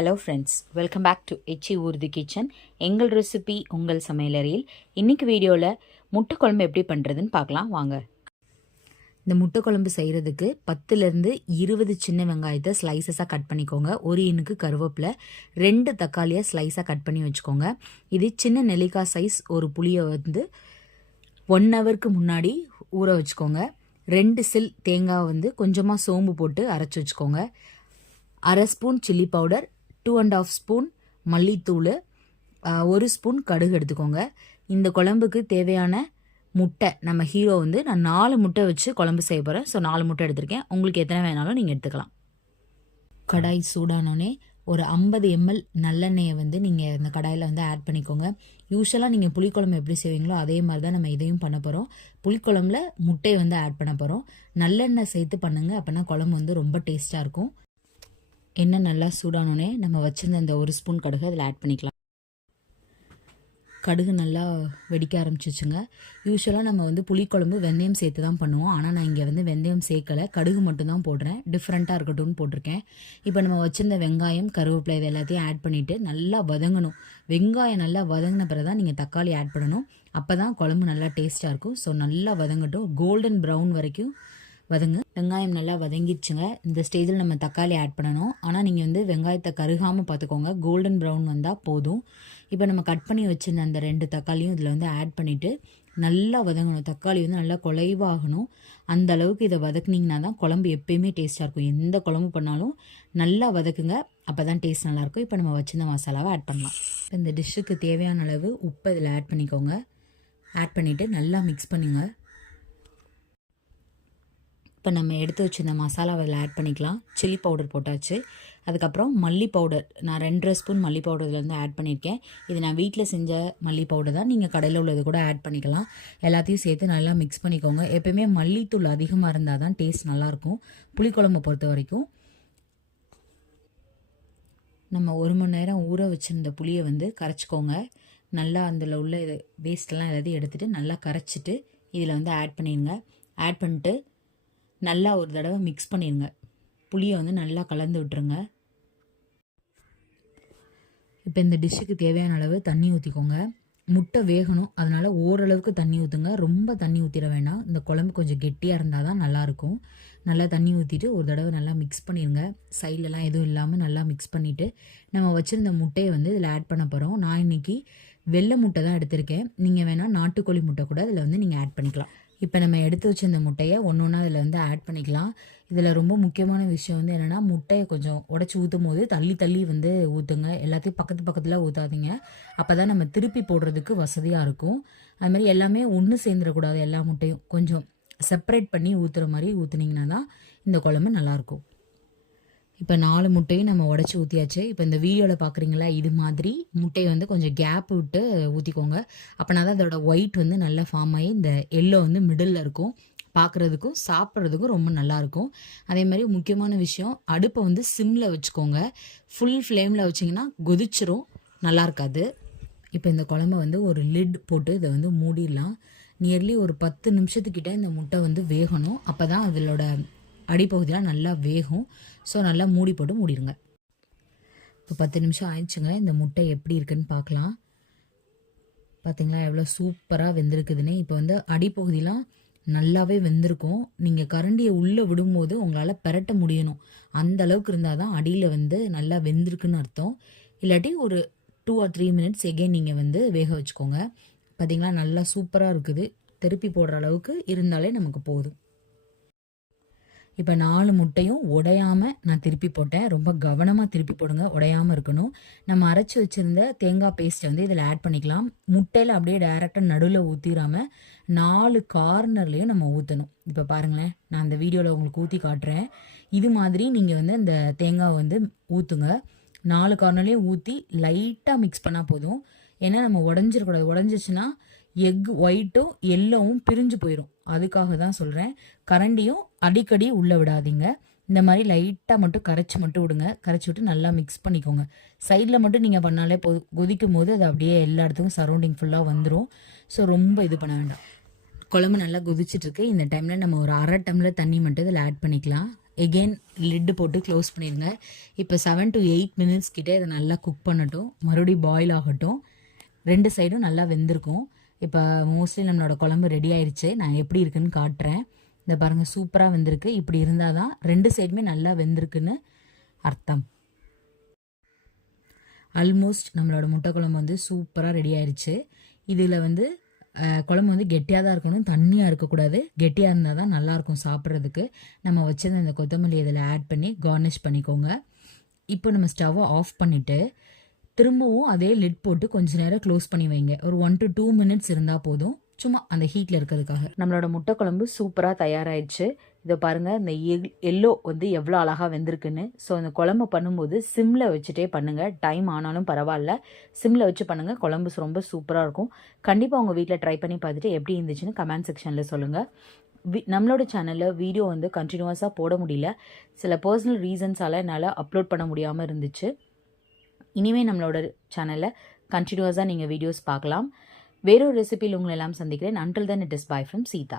Hello friends, welcome back to எச்சி ஊர்தி kitchen. எங்கள் ரெசிபி உங்கள் சமையலறையில். இன்றைக்கி வீடியோவில் முட்டை குழம்பு எப்படி பண்ணுறதுன்னு பார்க்கலாம் வாங்க. இந்த முட்டை குழம்பு செய்கிறதுக்கு 10லேருந்து 20 சின்ன வெங்காயத்தை ஸ்லைசஸாக கட் பண்ணிக்கோங்க. ஒரு இனுக்கு கருவேப்பிலை, 2 தக்காளியை ஸ்லைஸாக கட் பண்ணி வச்சுக்கோங்க. இது சின்ன நெல்லிக்காய் சைஸ் ஒரு புளியை 1 ஹவருக்கு முன்னாடி ஊற வச்சுக்கோங்க. 2 சில் தேங்காய் கொஞ்சமாக சோம்பு போட்டு அரைச்சி வச்சுக்கோங்க. 1/2 ஸ்பூன் சில்லி பவுடர், 2.5 ஸ்பூன் மல்லித்தூள், 1 ஸ்பூன் கடுகு எடுத்துக்கோங்க. இந்த குழம்புக்கு தேவையான முட்டை, நம்ம ஹீரோ நான் 4 முட்டை வச்சு குழம்பு செய்ய போகிறேன். ஸோ 4 முட்டை எடுத்திருக்கேன். உங்களுக்கு எத்தனை வேணாலும் நீங்கள் எடுத்துக்கலாம். கடாய் சூடானோடனே ஒரு 50 ml நல்லெண்ணெயை நீங்கள் இந்த கடாயில் ஆட் பண்ணிக்கோங்க. யூஸ்வலாக நீங்கள் புளிக்குழம்பு எப்படி செய்வீங்களோ அதே மாதிரி தான் நம்ம இதையும் பண்ண போகிறோம். புளிக்குழம்புல முட்டையை ஆட் பண்ண போகிறோம். நல்லெண்ணெய் சேர்த்து பண்ணுங்கள், அப்போனா குழம்பு ரொம்ப டேஸ்ட்டாக இருக்கும். எண்ணெய் நல்லா சூடானோடனே நம்ம வச்சுருந்த அந்த 1 ஸ்பூன் கடுகு அதில் ஆட் பண்ணிக்கலாம். கடுகு நல்லா வெடிக்க ஆரம்பிச்சிச்சுங்க. யூஸ்வலாக நம்ம புளிக்குழம்பு வெந்தயம் சேர்த்து தான் பண்ணுவோம். ஆனால் நான் இங்கே வெந்தயம் சேர்க்கலை, கடுகு மட்டும்தான் போடுறேன். டிஃப்ரெண்ட்டாக இருக்கட்டும்னு போட்டிருக்கேன். இப்போ நம்ம வச்சுருந்த வெங்காயம், கருவேப்பிலை இது எல்லாத்தையும் ஆட் பண்ணிவிட்டு நல்லா வதங்கணும். வெங்காயம் நல்லா வதங்கின பிறகு தான் நீங்கள் தக்காளி ஆட் பண்ணணும். அப்போ தான் குழம்பு நல்லா டேஸ்ட்டாக இருக்கும். ஸோ நல்லா வதங்கட்டும், கோல்டன் ப்ரௌன் வரைக்கும் வதங்க. வெங்காயம் நல்லா வதங்கிடுச்சுங்க. இந்த ஸ்டேஜில் நம்ம தக்காளி ஆட் பண்ணணும். ஆனால் நீங்கள் வெங்காயத்தை கருகாமல் பார்த்துக்கோங்க. கோல்டன் ப்ரௌன் வந்தால் போதும். இப்போ நம்ம கட் பண்ணி வச்சுருந்த அந்த 2 தக்காளியும் இதில் ஆட் பண்ணிவிட்டு நல்லா வதங்கணும். தக்காளி நல்லா குலைவாகணும். அந்த அளவுக்கு இதை வதக்குனிங்கன்னா தான் குழம்பு எப்பயுமே டேஸ்ட்டாக இருக்கும். எந்த குழம்பு பண்ணாலும் நல்லா வதக்குங்க, அப்போ தான் டேஸ்ட் நல்லாயிருக்கும். இப்போ நம்ம வச்சுருந்த மசாலாவை ஆட் பண்ணலாம். இந்த டிஷ்ஷுக்கு தேவையான அளவு உப்பு இதில் ஆட் பண்ணிக்கோங்க. ஆட் பண்ணிவிட்டு நல்லா மிக்ஸ் பண்ணுங்க. இப்போ நம்ம எடுத்து வச்சுருந்த மசாலாவை அதில் ஆட் பண்ணிக்கலாம். சில்லி பவுடர் போட்டாச்சு. அதுக்கப்புறம் மல்லி பவுடர், நான் 2.5 ஸ்பூன் மல்லி பவுடர் இதில் ஆட் பண்ணியிருக்கேன். இது நான் வீட்டில் செஞ்ச மல்லி பவுடர் தான், நீங்கள் கடையில் உள்ளது கூட ஆட் பண்ணிக்கலாம். எல்லாத்தையும் சேர்த்து நல்லா மிக்ஸ் பண்ணிக்கோங்க. எப்போயுமே மல்லித்தூள் அதிகமாக இருந்தால் தான் டேஸ்ட் நல்லாயிருக்கும் புளிக்குழம்பை பொறுத்த வரைக்கும். நம்ம 1 மணி நேரம் ஊற வச்சுருந்த புளியை கரைச்சிக்கோங்க. நல்லா அதில் உள்ள இது வேஸ்ட்டெல்லாம் எல்லாத்தையும் எடுத்துகிட்டு நல்லா கரைச்சிட்டு இதில் ஆட் பண்ணிடுங்க. ஆட் பண்ணிட்டு நல்லா ஒரு தடவை மிக்ஸ் பண்ணிடுங்க. புளியை நல்லா கலந்து விட்டுருங்க. இப்போ இந்த டிஷ்ஷுக்கு தேவையான அளவு தண்ணி ஊற்றிக்கோங்க. முட்டை வேகணும், அதனால் ஓரளவுக்கு தண்ணி ஊற்றுங்க. ரொம்ப தண்ணி ஊற்றிட வேண்டாம். இந்த குழம்பு கொஞ்சம் கெட்டியாக இருந்தால் தான் நல்லாயிருக்கும். நல்லா தண்ணி ஊற்றிட்டு ஒரு தடவை நல்லா மிக்ஸ் பண்ணிடுங்க. சைட்லலாம் எதுவும் இல்லாமல் நல்லா மிக்ஸ் பண்ணிவிட்டு நம்ம வச்சுருந்த முட்டையை இதில் ஆட் பண்ண போகிறோம். நான் இன்றைக்கி வெள்ளை முட்டை தான் எடுத்திருக்கேன். நீங்கள் வேணால் நாட்டுக்கோழி முட்டை கூட இதில் நீங்கள் ஆட் பண்ணிக்கலாம். இப்போ நம்ம எடுத்து வச்ச இந்த முட்டையை ஒன்று ஒன்றா இதில் ஆட் பண்ணிக்கலாம். இதில் ரொம்ப முக்கியமான விஷயம் என்னென்னா, முட்டையை கொஞ்சம் உடச்சி ஊற்றும் போது தள்ளி தள்ளி ஊற்றுங்க. எல்லாத்தையும் பக்கத்தில் ஊற்றாதீங்க. அப்போ தான் நம்ம திருப்பி போடுறதுக்கு வசதியாக இருக்கும். அதுமாதிரி எல்லாமே ஒன்று சேர்ந்துடக்கூடாது. எல்லா முட்டையும் கொஞ்சம் செப்பரேட் பண்ணி ஊற்றுற மாதிரி ஊற்றுனீங்கன்னா தான் இந்த குழம்பு நல்லாயிருக்கும். இப்போ 4 முட்டையும் நம்ம உடச்சி ஊற்றியாச்சு. இப்போ இந்த வீடியோவில் பார்க்குறீங்களா, இது மாதிரி முட்டையை கொஞ்சம் கேப் விட்டு ஊற்றிக்கோங்க. அப்படின்னா தான் அதோட ஒயிட் நல்லா ஃபார்ம் ஆகி இந்த எல்லோ மிடில் இருக்கும். பார்க்குறதுக்கும் சாப்பிட்றதுக்கும் ரொம்ப நல்லாயிருக்கும். அதே மாதிரி முக்கியமான விஷயம், அடுப்பை சிம்மில் வச்சுக்கோங்க. ஃபுல் ஃப்ளேமில் வச்சிங்கன்னா கொதிச்சிரும், நல்லா இருக்காது. இப்போ இந்த குழம்பை ஒரு லிட் போட்டு இதை மூடிடலாம். நியர்லி ஒரு 10 நிமிஷத்துக்கிட்ட இந்த முட்டை வேகணும். அப்போ தான் அதோட அடிப்பகுதியெலாம் நல்லா வேகும். ஸோ நல்லா மூடி போட்டு மூடிடுங்க. இப்போ 10 நிமிஷம் ஆயிடுச்சுங்க. இந்த முட்டை எப்படி இருக்குன்னு பார்க்கலாம். பார்த்தீங்களா எவ்வளோ சூப்பராக வெந்திருக்குதுன்னு. இப்போ அடிப்பகுதியெலாம் நல்லாவே வெந்திருக்கும். நீங்கள் கரண்டியை உள்ளே விடும்போது உங்களால் பெரட்ட முடியணும். அந்த அளவுக்கு இருந்தால் தான் அடியில் நல்லா வெந்திருக்குன்னு அர்த்தம். இல்லாட்டி ஒரு 2 or 3 minutes எகைன் நீங்கள் வேக வச்சுக்கோங்க. பார்த்தீங்களா நல்லா சூப்பராக இருக்குது. திருப்பி போடுற அளவுக்கு இருந்தாலே நமக்கு போதும். இப்போ 4 முட்டையும் உடையாமல் நான் திருப்பி போட்டேன். ரொம்ப கவனமாக திருப்பி போடுங்க, உடையாமல் இருக்கணும். நம்ம அரைச்சி வச்சுருந்த தேங்காய் பேஸ்ட்டை இதில் ஆட் பண்ணிக்கலாம். முட்டையில் அப்படியே டைரெக்டாக நடுவில் ஊற்றிடாமல் 4 கார்னர்லேயும் நம்ம ஊற்றணும். இப்போ பாருங்களேன், நான் அந்த வீடியோவில் உங்களுக்கு ஊற்றி காட்டுறேன். இது மாதிரி நீங்கள் அந்த தேங்காய் ஊற்றுங்க. 4 கார்னர்லேயும் ஊற்றி லைட்டாக மிக்ஸ் பண்ணால் போதும். ஏன்னா நம்ம உடஞ்சிடக்கூடாது. உடஞ்சிச்சுன்னா எக் ஒயிட்டும் எல்லோவும் பிரிஞ்சு போயிடும். அதுக்காக தான் சொல்கிறேன். கரண்டியும் அடிக்கடி உள்ளே விடாதீங்க. இந்த மாதிரி லைட்டாக மட்டும் கரைச்சி மட்டும் விடுங்க. கரைச்சி விட்டு நல்லா மிக்ஸ் பண்ணிக்கோங்க. சைடில் மட்டும் நீங்கள் பண்ணாலே கொதிக்கும் போது அது அப்படியே எல்லா இடத்துக்கும் சரௌண்டிங் ஃபுல்லாக வந்துடும். ஸோ ரொம்ப இது பண்ண வேண்டாம். குழம்பு நல்லா கொதிச்சிட்ருக்கு. இந்த டைமில் நம்ம ஒரு 1/2 டம்ளர் தண்ணி மட்டும் இதில் ஆட் பண்ணிக்கலாம். எகெயின் லிட்டு போட்டு க்ளோஸ் பண்ணிடுங்க. இப்போ 7 to 8 மினிட்ஸ் கிட்டே இதை நல்லா குக் பண்ணட்டும். மறுபடியும் பாயில் ஆகட்டும். 2 சைடும் நல்லா வெந்திருக்கும். இப்போ மோஸ்ட்லி நம்மளோட குழம்பு ரெடி ஆயிடுச்சு. நான் எப்படி இருக்குன்னு காட்டுறேன். இந்த பாருங்கள், சூப்பராக வெந்திருக்கு. இப்படி இருந்தால் தான் 2 சைடுமே நல்லா வெந்திருக்குன்னு அர்த்தம். ஆல்மோஸ்ட் நம்மளோட முட்டை குழம்பு வந்து சூப்பராக ரெடி ஆயிடுச்சு. இதில் வந்து குழம்பு வந்து கெட்டியாக தான் இருக்கணும், தண்ணியாக இருக்கக்கூடாது. கெட்டியாக இருந்தால் தான் நல்லாயிருக்கும் சாப்பிட்றதுக்கு. நம்ம வச்சிருந்த இந்த கொத்தமல்லி இதில் ஆட் பண்ணி கார்னிஷ் பண்ணிக்கோங்க. இப்போ நம்ம ஸ்டவ்வை ஆஃப் பண்ணிவிட்டு திரும்பவும் அதே லிட் போட்டு கொஞ்சம் நேரம் க்ளோஸ் பண்ணி வைங்க. ஒரு 1 to 2 மினிட்ஸ் இருந்தால் போதும், சும்மா அந்த ஹீட்டில் இருக்கிறதுக்காக. நம்மளோட முட்டை குழம்பு சூப்பராக தயாராகிடுச்சு. இதை பாருங்கள், இந்த எல்லோ வந்து எவ்வளோ அழகாக வெந்திருக்குன்னு. ஸோ இந்த குழம்பு பண்ணும்போது சிம்மில் வச்சுட்டே பண்ணுங்கள். டைம் ஆனாலும் பரவாயில்ல, சிம்மில் வச்சு பண்ணுங்கள். குழம்பு ரொம்ப சூப்பராக இருக்கும். கண்டிப்பாக உங்கள் வீட்டில் ட்ரை பண்ணி பார்த்துட்டு எப்படி இருந்துச்சுன்னு கமெண்ட் செக்ஷனில் சொல்லுங்கள். நம்மளோட சேனலில் வீடியோ வந்து கண்டினியூஸாக போட முடியல. சில பர்சனல் ரீசன்ஸால் என்னால் அப்லோட் பண்ண முடியாமல் இருந்துச்சு. இனிமேல் நம்மளோட சேனலில் கண்டினியூஸாக நீங்கள் வீடியோஸ் பார்க்கலாம். வேறொரு ரெசிபியில் உங்களை எல்லாம் சந்திக்கிறேன். Until then, it is bye from Sita.